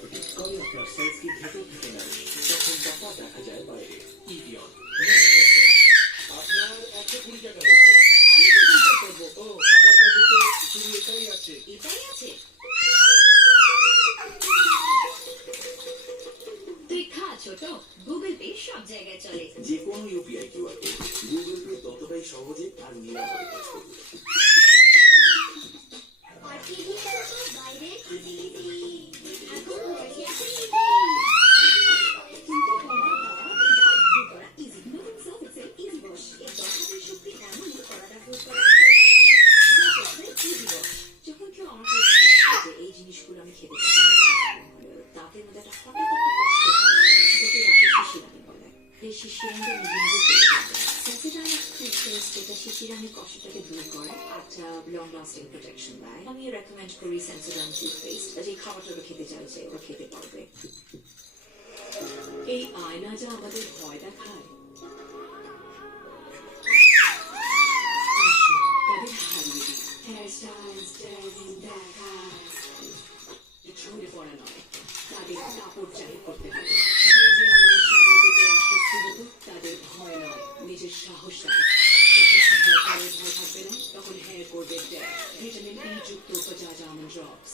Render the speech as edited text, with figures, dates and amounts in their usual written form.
Property করে আপনার সেলসকে ভেতর থেকে নেন, তখন টাকা দেখা যায় বাইরে। ইডিয়ন আপনার 120 টাকা হয়েছে। আমি কি চিন্তা করবো? ও আমার কাছে তো শুধু এটাই আছে। এটাই আছে? তুই খা ছোট, গুগল পে সব জায়গায় চলে। যে কোনো UPI QR code Google pay ততটাই সহজে আর নিরাপদে কাজ করবে। আর টিভি বাইরে কিচিকিচি এখন হয়েছে কিন্তু করা বাবা এই দাগ দূর করা ইজি। নতুন সার্ফ এক্সেল ইজি ওয়াশ এর 10,000 শক্তি এমনই করাটা দূর করা ইজি ওয়াশ। যখন কেউ আমার কাছে বলে যে এই জিনিসগুলো আমি খেতে পারি না, দাঁতের মধ্যে একটা হঠাৎ একটা কষ্ট হয়, সেটাকে রাখি শিশিরানি বলে। এই শিশিরানিটা নিজে নিজে চলে যাবে। সেন্সিটাইল টুথপেস্ট যেটা শিশিরানির কষ্টটাকে দূর করে, একটা লং লাস্টিং প্রোটেকশন দেয়। আমি রেকমেন্ড করি সেন্সিটাইল টুথপেস্ট। যে খাবারটা ওরা খেতে চাইছে ওরা খেতে পারবে। এই আয়নাটা আমাদের ভয় দেখায়। আসুন তাদের হারিয়ে দিই। হেয়ার স্টাইলস দেখায়, ছড়ে পড়া নয়, তাদের কাপড় জাহির করতে হবে। যে যে আয়নার সামনে থেকে আসতে শুরু তাদের ভয় নয়, নিজের সাহস দেখাচ্ছে। যখন ভয় থাকবে না, তখন হেয়ার করবে ভিটামিন ই যুক্ত উপজাজ আমন্ড ড্রপস।